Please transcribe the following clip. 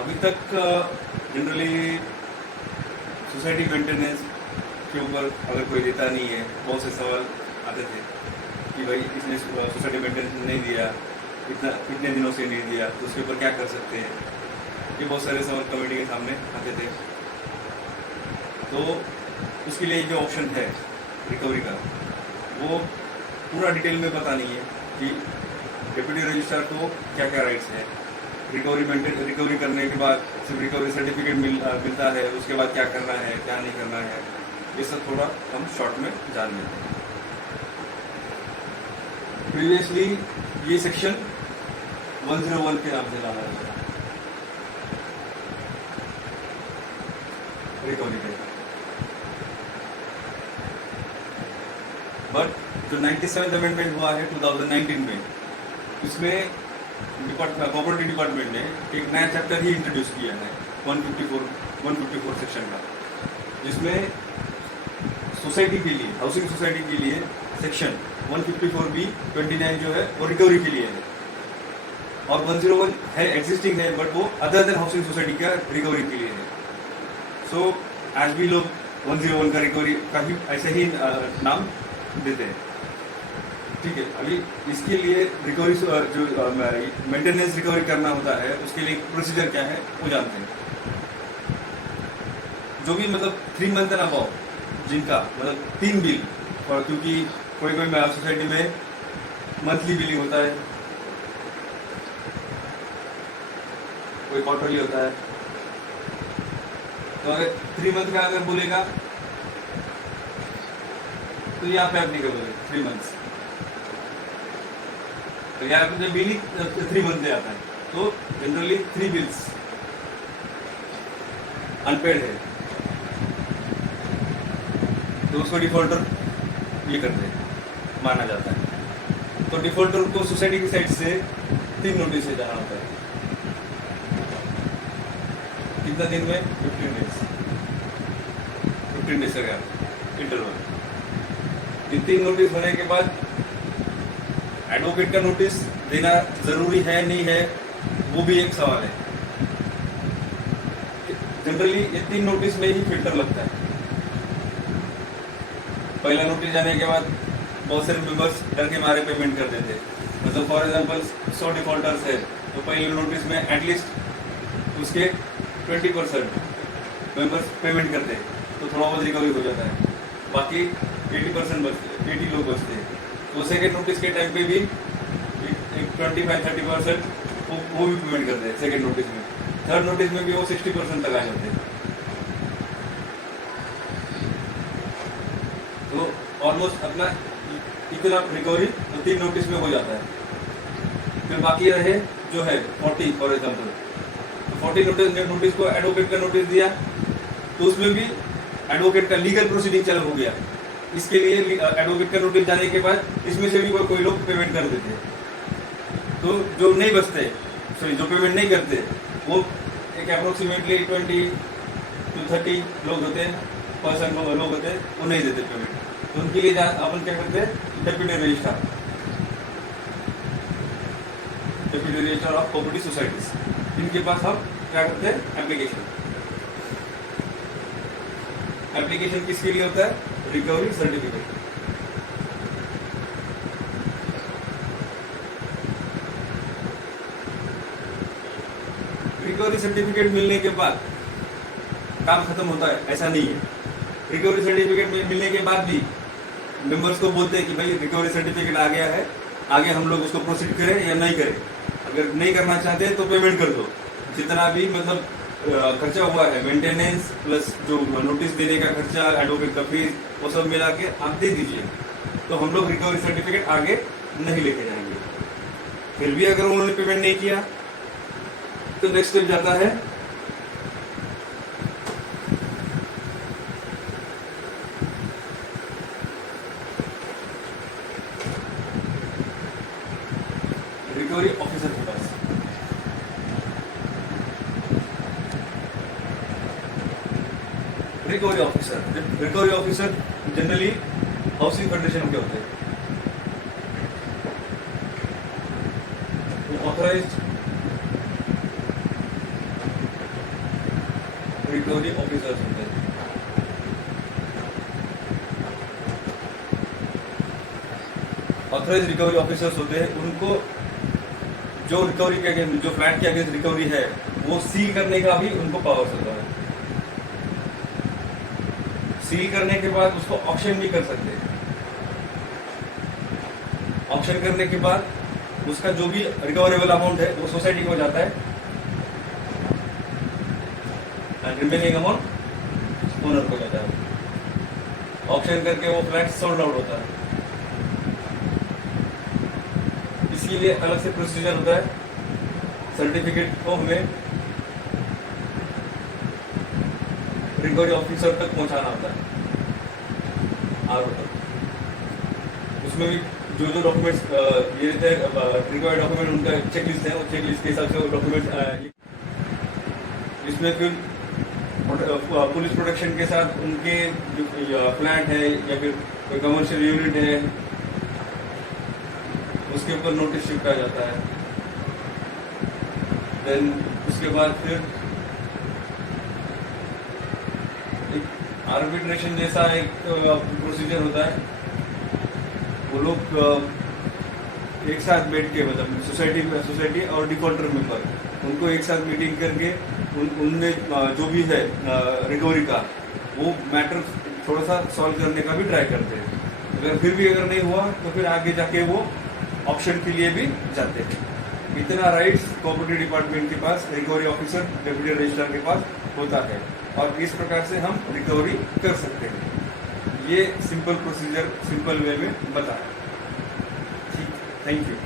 अभी तक generally society maintenance के ऊपर अगर कोई देता नहीं है, बहुत से सवाल आते थे कि भाई इसने सोसाइटी मेंटेनेंस नहीं दिया, इतने दिनों से नहीं दिया, तो उसके ऊपर क्या कर सकते हैं। ये बहुत सारे सवाल कमेटी के सामने आते थे। तो उसके लिए जो ऑप्शन है रिकवरी का, वो पूरा डिटेल में पता नहीं है कि डिप्टी रजिस्ट्रार को क्या क्या राइट्स है। रिकवरी करने के बाद सिर्फ रिकवरी सर्टिफिकेट मिलता है, उसके बाद क्या करना है, क्या नहीं करना है, ये सब थोड़ा हम शॉर्ट में जान लेते हैं। प्रीवियसली ये सेक्शन 101 के नाम से जाना जाता है रिकवरी का। बट जो 97th अमेंडमेंट हुआ है 2019 में, उसमें प्रॉपर्टी डिपार्टमेंट ने एक नया चैप्टर ही इंट्रोड्यूस किया है 154 सेक्शन का, जिसमें सोसाइटी के लिए, हाउसिंग सोसाइटी के लिए सेक्शन 154B 29 जो है वो रिकवरी के लिए है, और 101 है एग्जिस्टिंग है, बट वो अदर देन हाउसिंग सोसाइटी का रिकवरी के लिए है। सो आज भी लोग 101 का रिकवरी का ही ऐसे ही नाम देते हैं। ठीक है, अभी इसके लिए रिकवरी जो मेंटेनेंस रिकवरी करना होता है, उसके लिए प्रोसीजर क्या है वो जानते हैं। जो भी मतलब 3 मंथ एंड अबव जिनका मतलब 3 बिल, और क्योंकि कोई सोसाइटी में मंथली बिलिंग होता है, कोई क्वार्टरली होता है, तो अगर 3 मंथ का अगर बोलेगा तो यहाँ पे एप्लीकेबल है 3 मंथ्स। तो यहाँ पे बिल ही 3 मंथ में आता है, तो जनरली 3 बिल्स अनपेड है तो उसको डिफॉल्टर ये करते हैं, माना जाता है। तो डिफॉल्टर को सोसाइटी की साइड से 3 नोटिस से जाना होता है। कितना दिन में? 15 डेज का इंटरवल। इन 3 नोटिस होने के बाद एडवोकेट का नोटिस देना जरूरी है नहीं है, वो भी एक सवाल है। जनरली ये 3 नोटिस में ही फिल्टर लगता है। पहला नोटिस जाने के बाद बहुत सारे मेंबर्स डर के मारे पेमेंट कर देते हैं। मतलब फॉर एग्जांपल 100 डिफॉल्टर्स है, तो पहले नोटिस में एटलीस्ट उसके 20% मेंबर्स पेमेंट करते हैं, तो थोड़ा बहुत रिकवरी हो जाता है। बाकी 80% बचते, 80 लोग बचते हैं। तो सेकेंड नोटिस के टाइम पे भी 25-30% वो भी पेमेंट करते हैं सेकेंड नोटिस में। थर्ड नोटिस में भी वो 60% तक आ जाते हैं। तो ऑलमोस्ट अपना इतना रिकवरी तो 3 नोटिस में हो जाता है। फिर बाकी रहे जो है 40 फॉर एग्जाम्पल, 40 नोटिस को एडवोकेट का नोटिस दिया, तो उसमें भी एडवोकेट का लीगल प्रोसीडिंग चालू हो गया। इसके लिए एडवोकेट का नोटिस जाने के बाद इसमें से भी कोई लोग पेमेंट कर देते हैं। तो जो नहीं बचते, सॉरी जो पेमेंट नहीं करते, वो एक अप्रोक्सीमेटली 20 to 30 लोग होते हैं, लोग होते हैं, वो नहीं देते पेमेंट। तो उनके लिए अपन क्या करते हैं, deputy registrar of property societies, इनके पास हम क्या करते हैं, एप्लीकेशन किसके लिए होता है, रिकवरी सर्टिफिकेट। रिकवरी सर्टिफिकेट मिलने के बाद काम खत्म होता है, ऐसा नहीं है। रिकवरी सर्टिफिकेट मिलने के बाद भी मेंबर्स को बोलते हैं कि भाई रिकवरी सर्टिफिकेट आ गया है, आगे हम लोग उसको प्रोसीड करें या नहीं करें। अगर नहीं करना चाहते हैं तो पेमेंट कर दो, जितना भी मतलब खर्चा हुआ है, मेंटेनेंस प्लस जो नोटिस देने का खर्चा, एडवोकेट का फीस, वो सब मिला के आप दे दीजिए, तो हम लोग रिकवरी सर्टिफिकेट आगे नहीं लेके जाएंगे। फिर भी अगर उन्होंने पेमेंट नहीं किया तो नेक्स्ट स्टेप जाता है रिकवरी ऑफिसर के पास। Recovery officer generally housing federation के होते हैं। ऑथराइज्ड रिकवरी ऑफिसर्स होते हैं। ऑथराइज रिकवरी ऑफिसर्स होते हैं, उनको जो रिकवरी के अगेंस्ट, जो फ्लैट के अगेंस्ट रिकवरी है वो सील करने का भी उनको पावर्स होता है। सील करने के बाद उसको ऑक्शन भी कर सकते हैं। ऑक्शन करने के बाद उसका जो भी रिकवरेबल अमाउंट है वो सोसाइटी को जाता है एंड रिमेनिंग अमाउंट ओनर को जाता है। ऑक्शन करके वो फ्लैट सोल्ड आउट होता है। इसके लिए अलग से प्रोसीजर होता है। सर्टिफिकेट को हमें रिकवरी ऑफिसर तक पहुंचाना होता है, आर तक। उसमें भी जो जो डॉक्यूमेंट्स ये रहते हैं, रिक्वायर्ड डॉक्यूमेंट उनका चेकलिस्ट है, वो चेकलिस्ट के हिसाब से वो डॉक्यूमेंट, इसमें फिर पुलिस प्रोटेक्शन के साथ उनके जो फ्लैट है या फिर कोई कमर्शियल यूनिट है उसके ऊपर नोटिस चिपकाया जाता है। देन उसके बाद फिर एक आर्बिट्रेशन जैसा एक प्रोसीजर होता है। वो लोग एक साथ बैठ के, मतलब सोसाइटी और डिफॉल्टर मेंबर, उनको एक साथ मीटिंग करके उनमें जो भी है रिकवरी का वो मैटर थोड़ा सा सॉल्व करने का भी ट्राई करते हैं। फिर भी अगर नहीं हुआ तो फिर आगे जाके वो ऑप्शन के लिए भी जाते हैं। इतना राइट्स कोऑपरेटिव डिपार्टमेंट के पास, रिकवरी ऑफिसर, डेप्यूटी रजिस्ट्रार के पास होता है और इस प्रकार से हम रिकवरी कर सकते हैं। ये सिंपल प्रोसीजर, सिंपल वे में बताया। ठीक, थैंक यू।